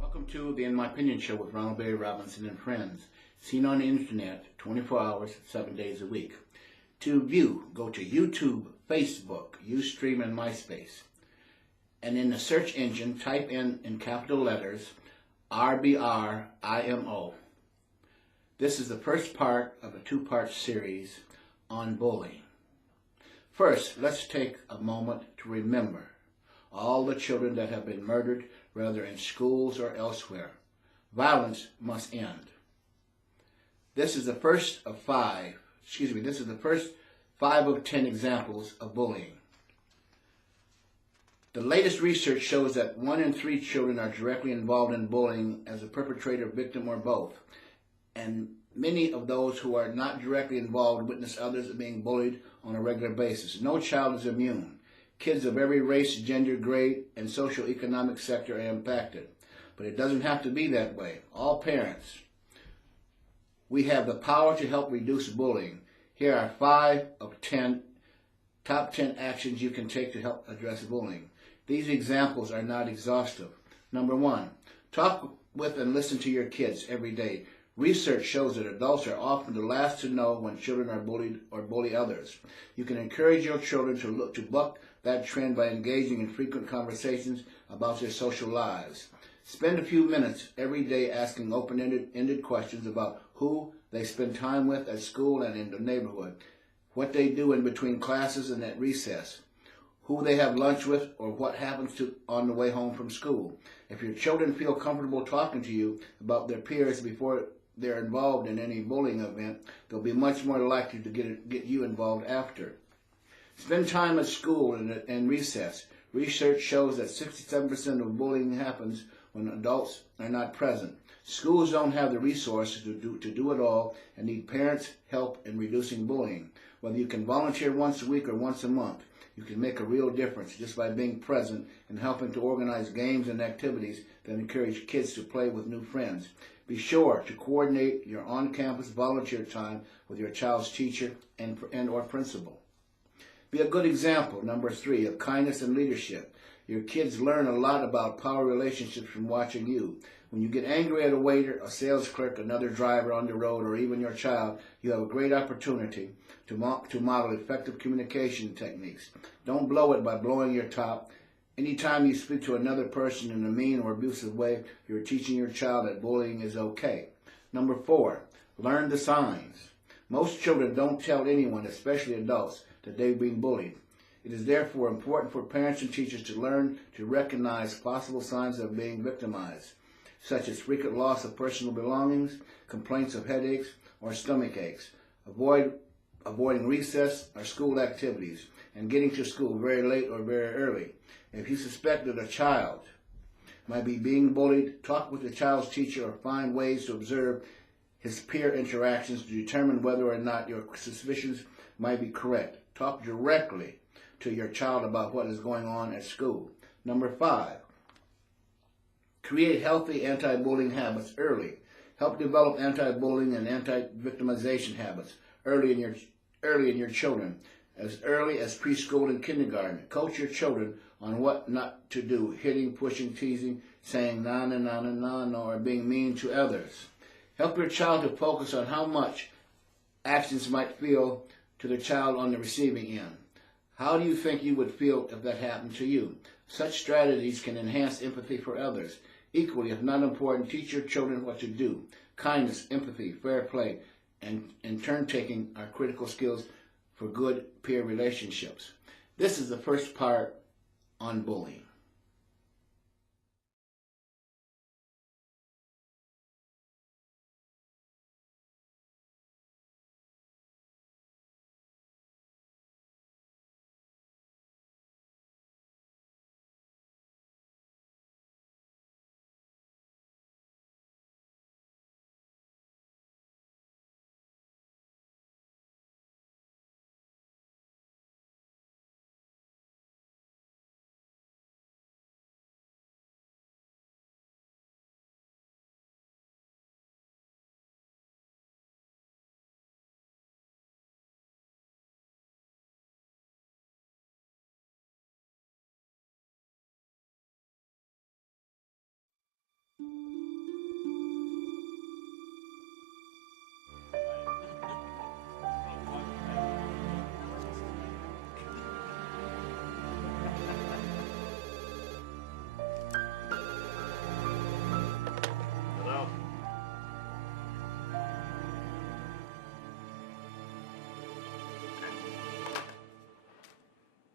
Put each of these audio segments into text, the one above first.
Welcome to the In My Opinion show with Ronald Barry Robinson and friends, seen on the internet 24 hours, 7 days a week. To view, go to YouTube, Facebook, Ustream, and MySpace. And in the search engine, type in capital letters, RBRIMO. This is the first part of a two-part series on bullying. First, let's take a moment to remember all the children that have been murdered, whether in schools or elsewhere. Violence must end. This is the first of 5 of 10 examples of bullying. The latest research shows that 1 in 3 children are directly involved in bullying as a perpetrator, victim, or both. And many of those who are not directly involved witness others being bullied on a regular basis. No child is immune. Kids of every race, gender, grade, and socio-economic sector are impacted. But it doesn't have to be that way. All parents, we have the power to help reduce bullying. Here are 5 of top 10 actions you can take to help address bullying. These examples are not exhaustive. Number 1, talk with and listen to your kids every day. Research shows that adults are often the last to know when children are bullied or bully others. You can encourage your children to buck that trend by engaging in frequent conversations about their social lives. Spend a few minutes every day asking open-ended questions about who they spend time with at school and in the neighborhood, what they do in between classes and at recess, who they have lunch with, or what happens on the way home from school. If your children feel comfortable talking to you about their peers before they're involved in any bullying event, they'll be much more likely to get you involved after. Spend time at school and recess. Research shows that 67% of bullying happens when adults are not present. Schools don't have the resources to do it all and need parents' help in reducing bullying. Whether you can volunteer once a week or once a month, you can make a real difference just by being present and helping to organize games and activities that encourage kids to play with new friends. Be sure to coordinate your on-campus volunteer time with your child's teacher and or principal. Be a good example, number 3, of kindness and leadership. Your kids learn a lot about power relationships from watching you. When you get angry at a waiter, a sales clerk, another driver on the road, or even your child, you have a great opportunity to model effective communication techniques. Don't blow it by blowing your top. Anytime you speak to another person in a mean or abusive way, you're teaching your child that bullying is okay. Number 4, learn the signs. Most children don't tell anyone, especially adults, that they've been bullied. It is therefore important for parents and teachers to learn to recognize possible signs of being victimized, such as frequent loss of personal belongings, complaints of headaches or stomach aches, avoiding recess or school activities, and getting to school very late or very early. If you suspect that a child might be being bullied, talk with the child's teacher or find ways to observe his peer interactions to determine whether or not your suspicions might be correct. Talk directly to your child about what is going on at school. Number 5, create healthy anti-bullying habits early. Help develop anti-bullying and anti-victimization habits early in your children, as early as preschool and kindergarten. Coach your children on what not to do, hitting, pushing, teasing, saying na na na na na no, or being mean to others. Help your child to focus on how much actions might feel to the child on the receiving end. How do you think you would feel if that happened to you? Such strategies can enhance empathy for others. Equally, if not important, teach your children what to do. Kindness, empathy, fair play, and turn-taking are critical skills for good peer relationships. This is the first part on bullying.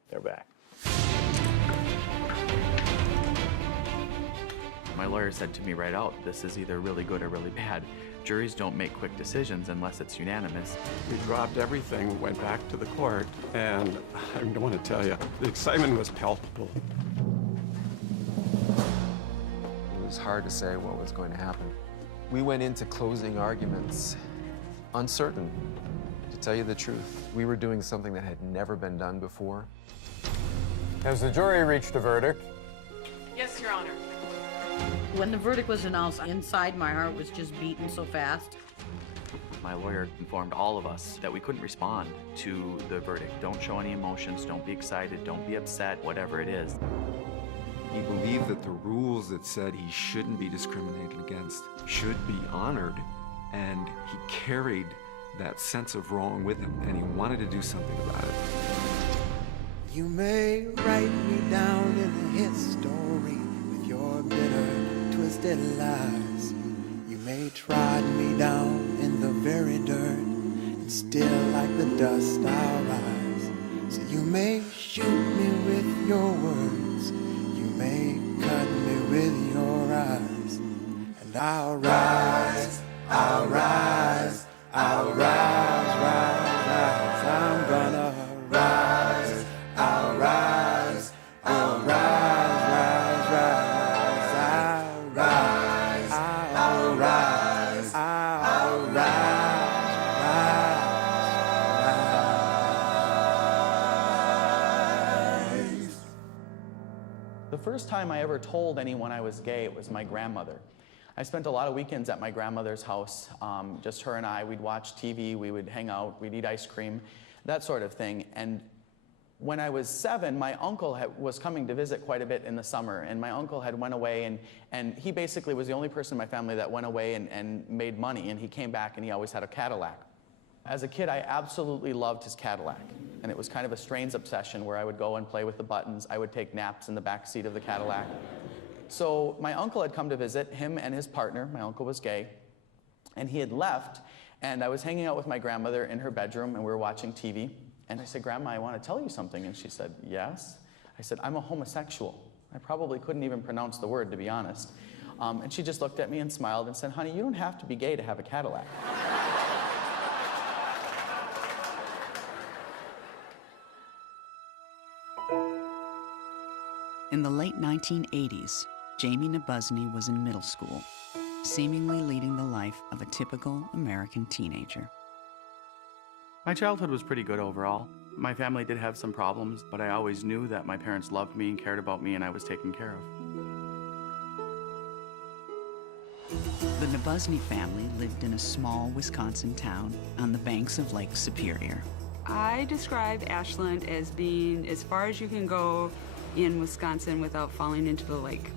They're back. My lawyer said to me right out, this is either really good or really bad. Juries don't make quick decisions unless it's unanimous. We dropped everything, went back to the court, and I don't want to tell you, the excitement was palpable. It was hard to say what was going to happen. We went into closing arguments uncertain, to tell you the truth. We were doing something that had never been done before. Has the jury reached a verdict? Yes, Your Honor. When the verdict was announced, inside my heart was just beating so fast. My lawyer informed all of us that we couldn't respond to the verdict. Don't show any emotions, don't be excited, don't be upset, whatever it is. He believed that the rules that said he shouldn't be discriminated against should be honored, and he carried that sense of wrong with him, and he wanted to do something about it. You may write me down in a history with your bitter, twisted lies. You may trod me down in the very dirt, and still like the dust I'll rise. So you may shoot me with your words, you may cut me with your eyes, and I'll rise, I'll rise, I'll rise, rise, rise. I'm gonna rise, I'll rise, I'll rise, rise, rise. I'll rise, I'll rise, I'll rise. The first time I ever told anyone I was gay, it was my grandmother. I spent a lot of weekends at my grandmother's house, just her and I. We'd watch TV, we would hang out, we'd eat ice cream, that sort of thing. And when I was 7, my uncle was coming to visit quite a bit in the summer, and my uncle had went away, and he basically was the only person in my family that went away and made money, and he came back and he always had a Cadillac. As a kid, I absolutely loved his Cadillac, and it was kind of a strange obsession where I would go and play with the buttons. I would take naps in the back seat of the Cadillac. So my uncle had come to visit, him and his partner. My uncle was gay, and he had left, and I was hanging out with my grandmother in her bedroom, and we were watching TV, and I said, Grandma, I want to tell you something, and she said, yes? I said, I'm a homosexual. I probably couldn't even pronounce the word, to be honest. And she just looked at me and smiled and said, honey, you don't have to be gay to have a Cadillac. In the late 1980s, Jamie Nabuzny was in middle school, seemingly leading the life of a typical American teenager. My childhood was pretty good overall. My family did have some problems, but I always knew that my parents loved me and cared about me and I was taken care of. The Nabuzny family lived in a small Wisconsin town on the banks of Lake Superior. I describe Ashland as being as far as you can go in Wisconsin without falling into the lake.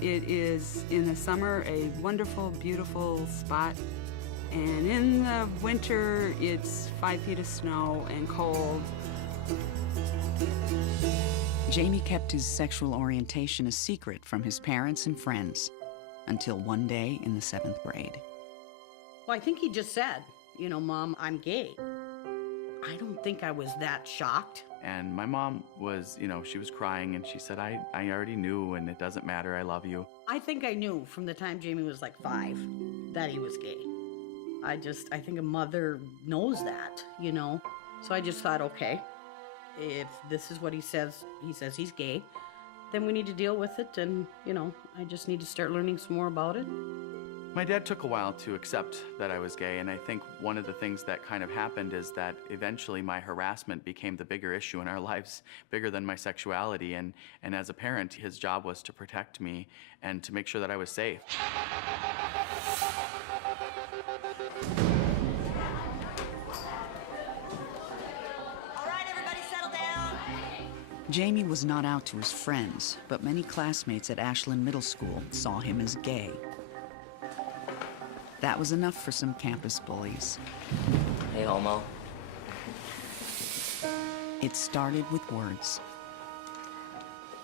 It is, in the summer, a wonderful, beautiful spot. And in the winter, it's 5 feet of snow and cold. Jamie kept his sexual orientation a secret from his parents and friends until one day in the 7th grade. Well, I think he just said, you know, Mom, I'm gay. I don't think I was that shocked. And my mom was, you know, she was crying and she said, I already knew and it doesn't matter, I love you. I think I knew from the time Jamie was like 5 that he was gay. I think a mother knows that, you know? So I just thought, okay, if this is what he says he's gay, then we need to deal with it, and, you know, I just need to start learning some more about it. My dad took a while to accept that I was gay, and I think one of the things that kind of happened is that eventually my harassment became the bigger issue in our lives, bigger than my sexuality, and as a parent, his job was to protect me and to make sure that I was safe. Jamie was not out to his friends, but many classmates at Ashland Middle School saw him as gay. That was enough for some campus bullies. Hey, homo. It started with words.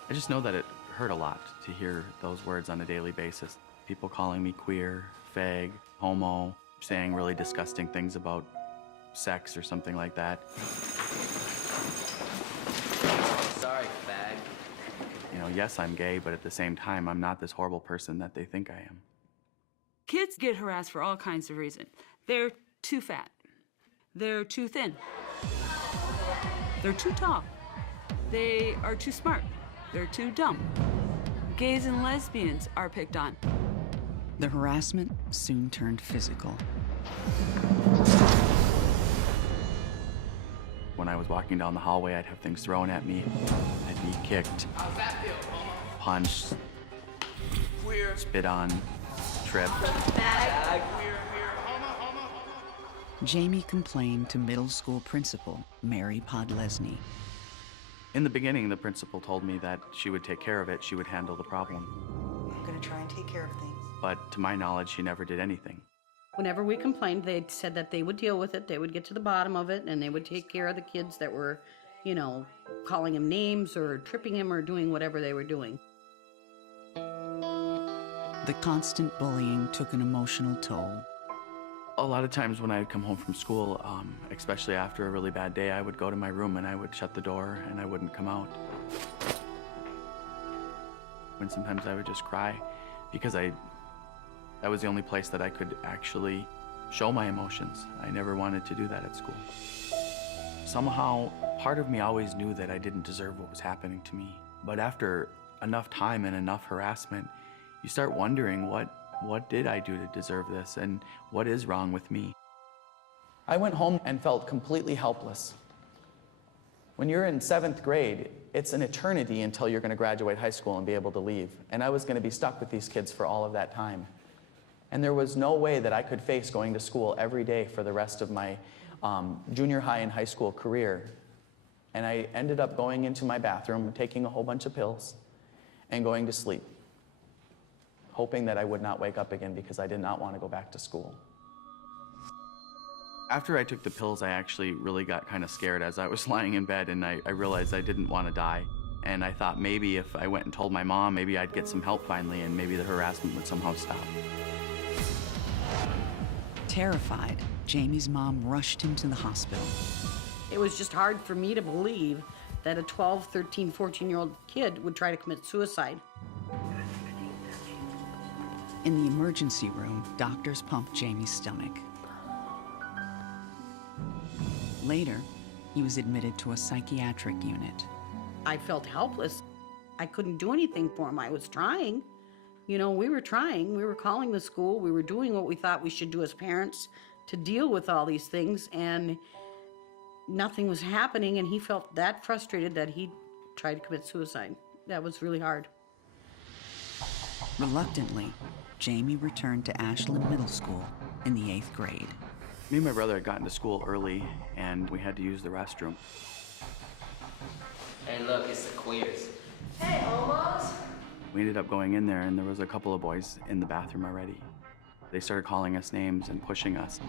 I just know that it hurt a lot to hear those words on a daily basis. People calling me queer, fag, homo, saying really disgusting things about sex or something like that. Sorry, fag. You know, yes, I'm gay, but at the same time, I'm not this horrible person that they think I am. Kids get harassed for all kinds of reasons. They're too fat. They're too thin. They're too tall. They are too smart. They're too dumb. Gays and lesbians are picked on. The harassment soon turned physical. When I was walking down the hallway, I'd have things thrown at me. I'd be kicked, punched, spit on, tripped. Jamie complained to middle school principal Mary Podlesny. In the beginning, the principal told me that she would take care of it, she would handle the problem. I'm gonna try and take care of things. But to my knowledge, she never did anything. Whenever we complained, they said that they would deal with it, they would get to the bottom of it, and they would take care of the kids that were, you know, calling him names or tripping him or doing whatever they were doing. The constant bullying took an emotional toll. A lot of times when I'd come home from school, especially after a really bad day, I would go to my room and I would shut the door and I wouldn't come out. And sometimes I would just cry because that was the only place that I could actually show my emotions. I never wanted to do that at school. Somehow, part of me always knew that I didn't deserve what was happening to me. But after enough time and enough harassment, you start wondering what did I do to deserve this, and what is wrong with me? I went home and felt completely helpless. When you're in 7th grade, it's an eternity until you're going to graduate high school and be able to leave. And I was going to be stuck with these kids for all of that time. And there was no way that I could face going to school every day for the rest of my junior high and high school career. And I ended up going into my bathroom, taking a whole bunch of pills, and going to sleep, hoping that I would not wake up again because I did not want to go back to school. After I took the pills, I actually really got kind of scared as I was lying in bed, and I realized I didn't want to die. And I thought maybe if I went and told my mom, maybe I'd get some help finally, and maybe the harassment would somehow stop. Terrified, Jamie's mom rushed him to the hospital. It was just hard for me to believe that a 12, 13, 14-year-old kid would try to commit suicide. In the emergency room, doctors pumped Jamie's stomach. Later, he was admitted to a psychiatric unit. I felt helpless. I couldn't do anything for him. I was trying. You know, we were trying. We were calling the school. We were doing what we thought we should do as parents to deal with all these things, and nothing was happening, and he felt that frustrated that he tried to commit suicide. That was really hard. Reluctantly, Jamie returned to Ashland Middle School in the 8th grade. Me and my brother had gotten to school early, and we had to use the restroom. Hey, look, it's the queers. Hey, homos! We ended up going in there, and there was a couple of boys in the bathroom already. They started calling us names and pushing us.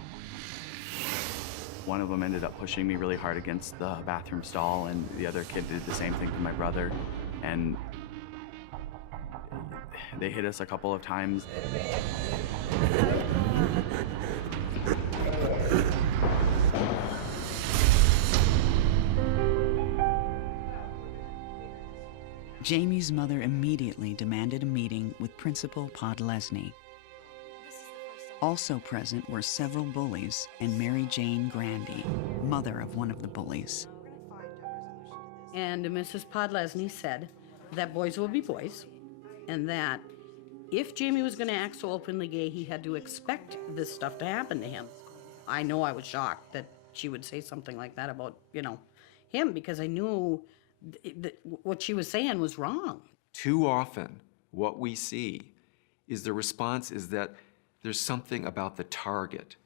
One of them ended up pushing me really hard against the bathroom stall, and the other kid did the same thing to my brother. And they hit us a couple of times. Jamie's mother immediately demanded a meeting with Principal Podlesny. Also present were several bullies and Mary Jane Grandy, mother of one of the bullies. And Mrs. Podlesny said that boys will be boys, and that if Jamie was going to act so openly gay, he had to expect this stuff to happen to him. I know I was shocked that she would say something like that about, you know, him, because I knew that what she was saying was wrong. Too often, what we see is the response is that there's something about the target.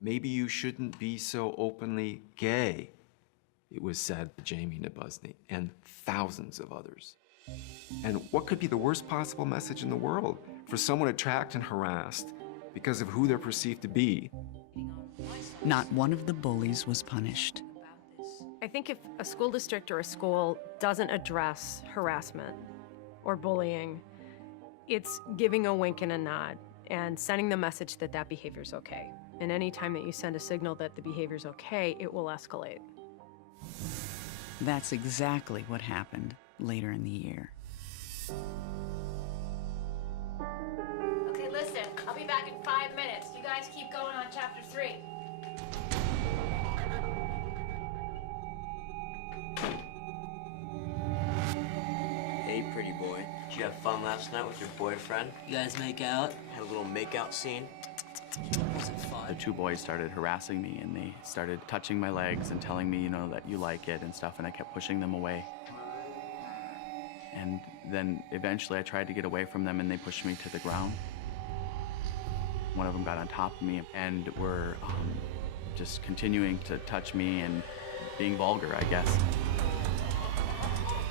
Maybe you shouldn't be so openly gay. it was said to Jamie Nabusny and thousands of others. And what could be the worst possible message in the world for someone attacked and harassed because of who they're perceived to be? Not one of the bullies was punished. I think if a school district or a school doesn't address harassment or bullying, it's giving a wink and a nod and sending the message that that behavior's okay. And any time that you send a signal that the behavior's okay, it will escalate. That's exactly what happened later in the year. Okay, listen, I'll be back in 5 minutes. You guys keep going on chapter 3. Hey, pretty boy. Did you have fun last night with your boyfriend? You guys make out? Had a little make-out scene? Was it fun? The two boys started harassing me, and they started touching my legs and telling me, you know, that you like it and stuff, and I kept pushing them away. And then eventually I tried to get away from them, and they pushed me to the ground. One of them got on top of me and were just continuing to touch me and being vulgar, I guess.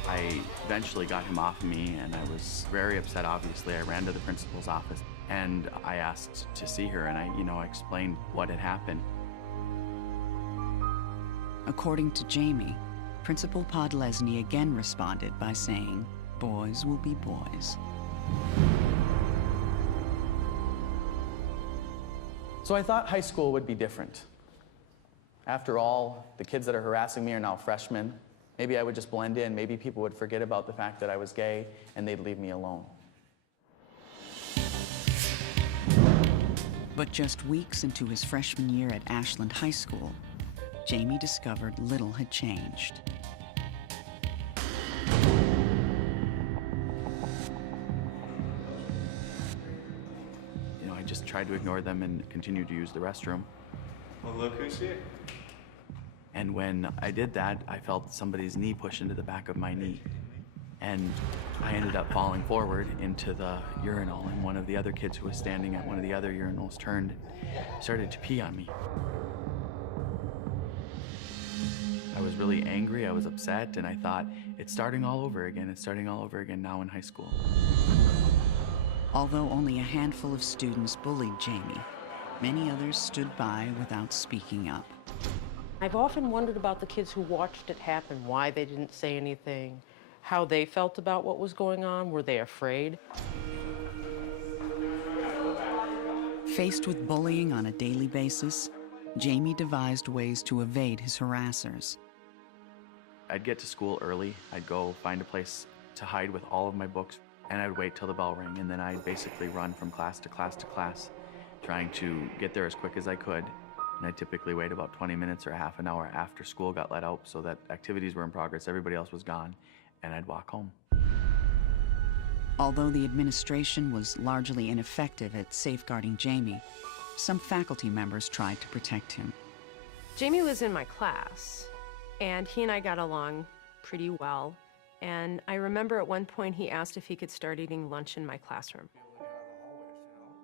I eventually got him off of me, and I was very upset, obviously. I ran to the principal's office, and I asked to see her, and I explained what had happened. According to Jamie, Principal Podlesny again responded by saying, "Boys will be boys." So I thought high school would be different. After all, the kids that are harassing me are now freshmen. Maybe I would just blend in. Maybe people would forget about the fact that I was gay, and they'd leave me alone. But just weeks into his freshman year at Ashland High School, Jamie discovered little had changed. I just tried to ignore them and continue to use the restroom. Well, look who's here. And when I did that, I felt somebody's knee push into the back of my knee. And I ended up falling forward into the urinal, and one of the other kids who was standing at one of the other urinals turned and started to pee on me. I was really angry, I was upset, and I thought, it's starting all over again. It's starting all over again now in high school. Although only a handful of students bullied Jamie, many others stood by without speaking up. I've often wondered about the kids who watched it happen, why they didn't say anything, how they felt about what was going on. Were they afraid? Faced with bullying on a daily basis, Jamie devised ways to evade his harassers. I'd get to school early, I'd go find a place to hide with all of my books, and I'd wait till the bell rang, and then I'd basically run from class to class to class, trying to get there as quick as I could. And I typically wait about 20 minutes or a half an hour after school got let out so that activities were in progress, everybody else was gone, and I'd walk home. Although the administration was largely ineffective at safeguarding Jamie, some faculty members tried to protect him. Jamie was in my class, and he and I got along pretty well. And I remember at one point he asked if he could start eating lunch in my classroom.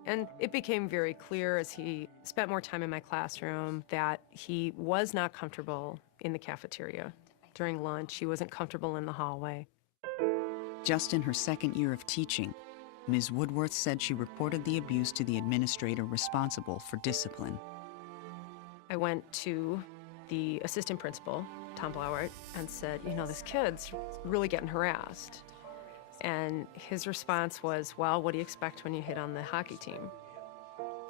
And it became very clear as he spent more time in my classroom that he was not comfortable in the cafeteria during lunch. He wasn't comfortable in the hallway. Just in her second year of teaching, Ms. Woodworth said she reported the abuse to the administrator responsible for discipline. I went to the assistant principal, Tom Blauert, and said, you know, this kid's really getting harassed. And his response was, well, what do you expect when you hit on the hockey team?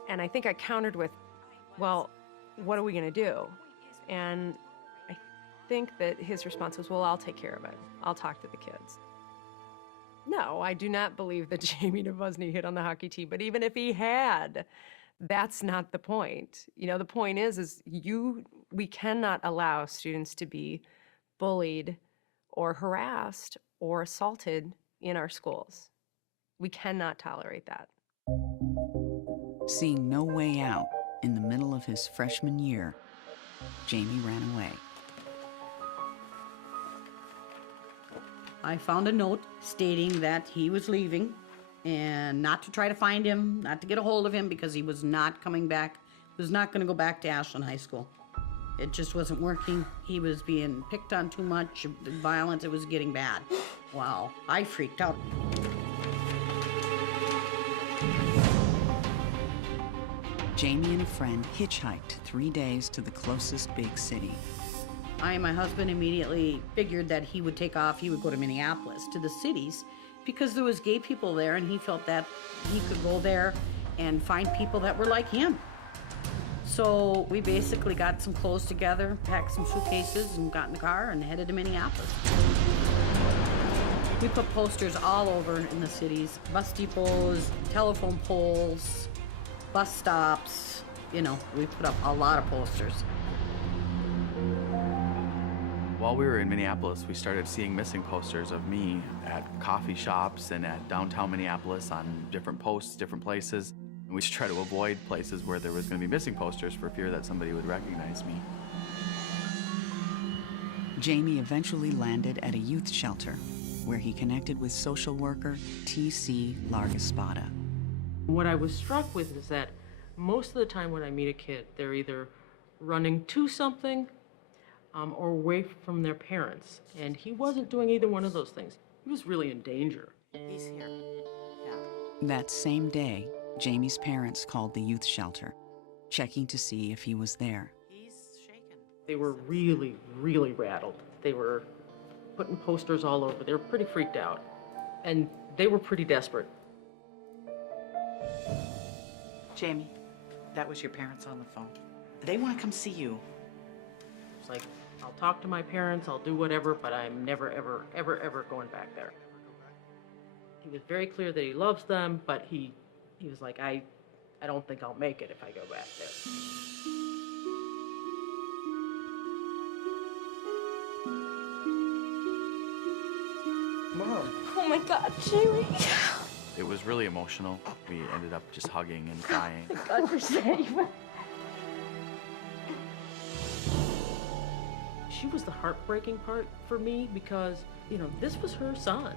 And I think I countered with, well, what are we going to do? And I think that his response was, well, I'll take care of it. I'll talk to the kids. No, I do not believe that Jamie Nabusny hit on the hockey team, but even if he had, that's not the point. You know, the point is we cannot allow students to be bullied or harassed or assaulted in our schools. We cannot tolerate that. Seeing no way out in the middle of his freshman year, Jamie ran away. I found a note stating that he was leaving and not to try to find him, not to get a hold of him because he was not coming back. He was not going to go back to Ashland High School. It just wasn't working. He was being picked on too much, violence, it was getting bad. Wow, I freaked out. Jamie and a friend hitchhiked 3 days to the closest big city. I and my husband immediately figured that he would take off, he would go to Minneapolis, to the cities, because there was gay people there and he felt that he could go there and find people that were like him. So we basically got some clothes together, packed some suitcases, and got in the car and headed to Minneapolis. We put posters all over in the cities, bus depots, telephone poles, bus stops, you know, we put up a lot of posters. While we were in Minneapolis, we started seeing missing posters of me at coffee shops and at downtown Minneapolis on different posts, different places. And we should try to avoid places where there was going to be missing posters for fear that somebody would recognize me. Jamie eventually landed at a youth shelter where he connected with social worker T.C. Largaspada. What I was struck with is that most of the time when I meet a kid, they're either running to something or away from their parents. And he wasn't doing either one of those things. He was really in danger. He's here. Yeah. That same day, Jamie's parents called the youth shelter, checking to see if he was there. He's shaken. They were really, really rattled. They were putting posters all over. They were pretty freaked out. And they were pretty desperate. Jamie, that was your parents on the phone. They want to come see you. It's like, I'll talk to my parents, I'll do whatever, but I'm never, ever, ever, ever going back there. He was very clear that he loves them, but he was like, I don't think I'll make it if I go back there. Mom. Oh my God, Jamie. It was really emotional. We ended up just hugging and crying. God, you're safe. She was the heartbreaking part for me because, you know, this was her son.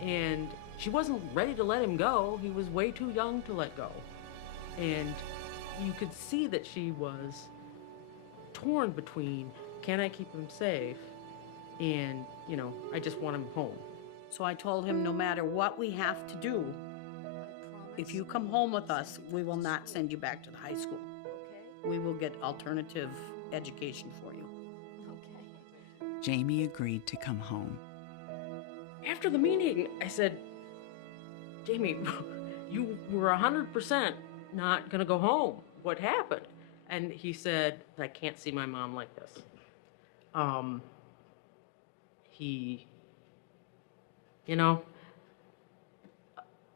And she wasn't ready to let him go. He was way too young to let go. And you could see that she was torn between, can I keep him safe? And, you know, I just want him home. So I told him, no matter what we have to do, if you come home with us, we will not send you back to the high school. We will get alternative education for you. Jamie agreed to come home. After the meeting, I said, Jamie, you were 100% not gonna go home. What happened? And he said, I can't see my mom like this. He, you know,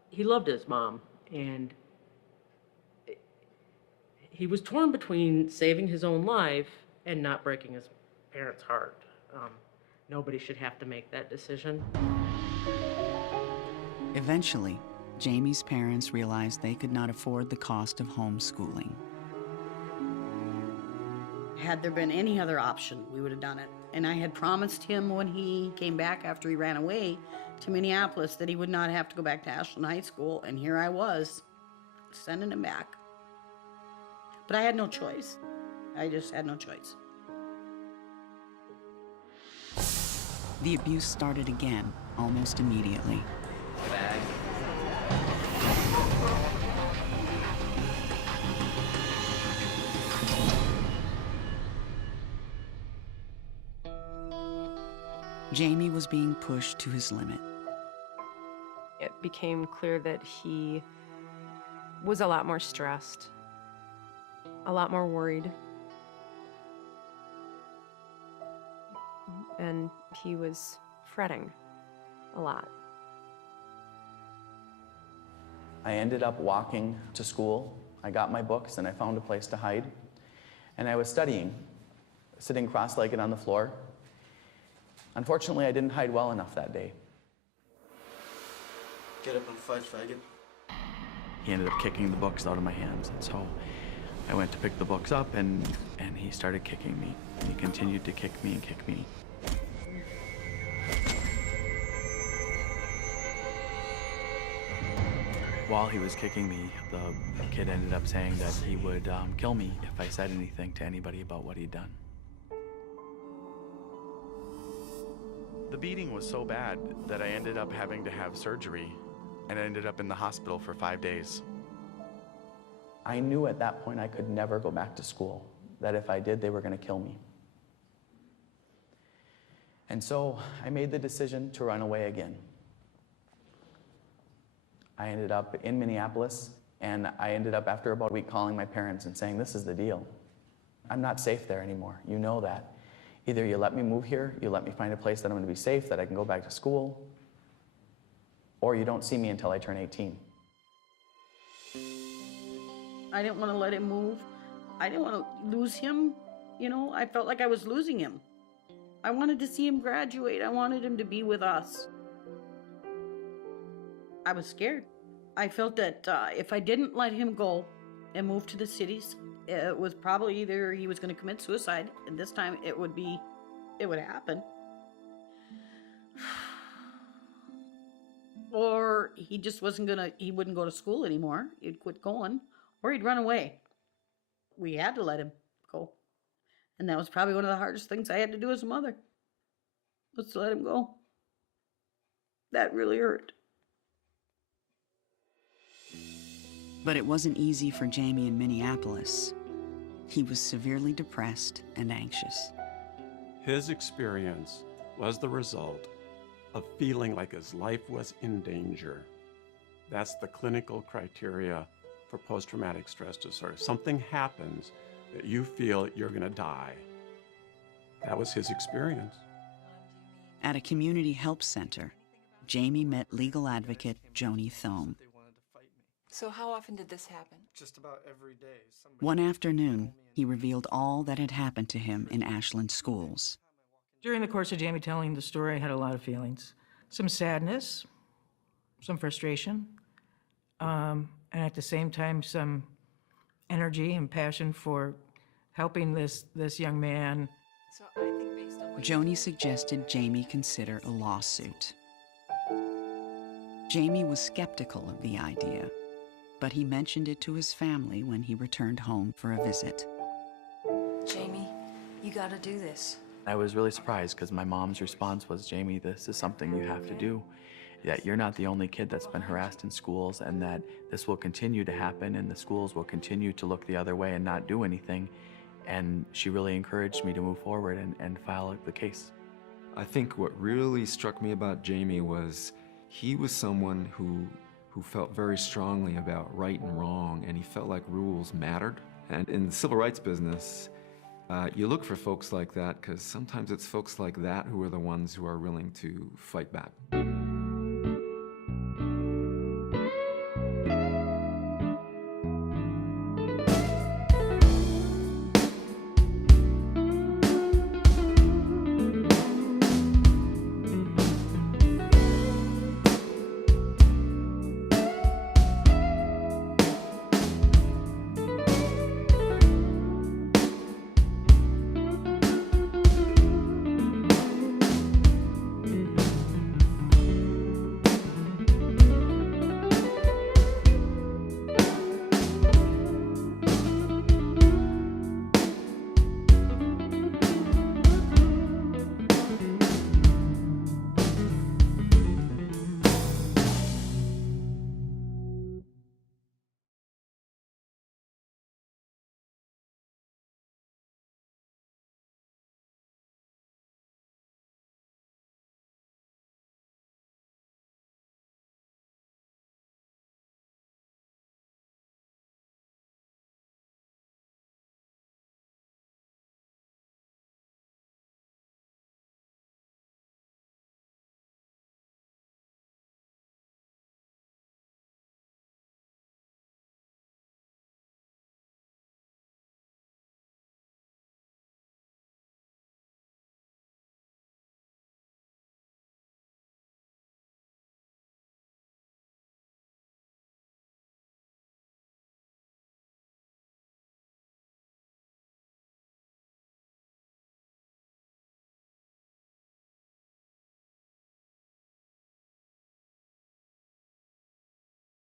he loved his mom, and he was torn between saving his own life and not breaking his parents' heart. Nobody should have to make that decision. Eventually, Jamie's parents realized they could not afford the cost of homeschooling. Had there been any other option, we would have done it. And I had promised him when he came back after he ran away to Minneapolis that he would not have to go back to Ashland High School, and here I was, sending him back. But I had no choice. I just had no choice. The abuse started again, almost immediately. Jamie was being pushed to his limit. It became clear that he was a lot more stressed, a lot more worried. And he was fretting a lot. I ended up walking to school. I got my books and I found a place to hide. And I was studying, sitting cross-legged on the floor. Unfortunately, I didn't hide well enough that day. Get up and fight, faggot. He ended up kicking the books out of my hands, and so I went to pick the books up, and he started kicking me. He continued to kick me and kick me. While he was kicking me, the kid ended up saying that he would kill me if I said anything to anybody about what he'd done. The beating was so bad that I ended up having to have surgery, and I ended up in the hospital for 5 days. I knew at that point I could never go back to school, that if I did, they were going to kill me. And so I made the decision to run away again. I ended up in Minneapolis, and I ended up after about a week calling my parents and saying, this is the deal. I'm not safe there anymore. You know that. Either you let me move here, you let me find a place that I'm going to be safe, that I can go back to school, or you don't see me until I turn 18. I didn't want to let him move. I didn't want to lose him. You know, I felt like I was losing him. I wanted to see him graduate. I wanted him to be with us. I was scared. I felt that if I didn't let him go and move to the cities, it was probably either he was going to commit suicide, and this time it would happen. Or he just he wouldn't go to school anymore. He'd quit going, or he'd run away. We had to let him go. And that was probably one of the hardest things I had to do as a mother, was to let him go. That really hurt. But it wasn't easy for Jamie in Minneapolis. He was severely depressed and anxious. His experience was the result of feeling like his life was in danger. That's the clinical criteria for post-traumatic stress disorder. Something happens that you feel you're going to die. That was his experience. At a community help center, Jamie met legal advocate Joni Thome. So how often did this happen? Just about every day. One afternoon, he revealed all that had happened to him in Ashland schools. During the course of Jamie telling the story, I had a lot of feelings. Some sadness, some frustration, and at the same time, some energy and passion for helping this young man. So I think based on what Joni suggested Jamie consider a lawsuit. Jamie was skeptical of the idea, but he mentioned it to his family when he returned home for a visit. Jamie, you gotta do this. I was really surprised because my mom's response was, Jamie, this is something you have to do. That you're not the only kid that's been harassed in schools, and that this will continue to happen, and the schools will continue to look the other way and not do anything. And she really encouraged me to move forward and file the case. I think what really struck me about Jamie was he was someone who felt very strongly about right and wrong, and he felt like rules mattered. And in the civil rights business, you look for folks like that because sometimes it's folks like that who are the ones who are willing to fight back.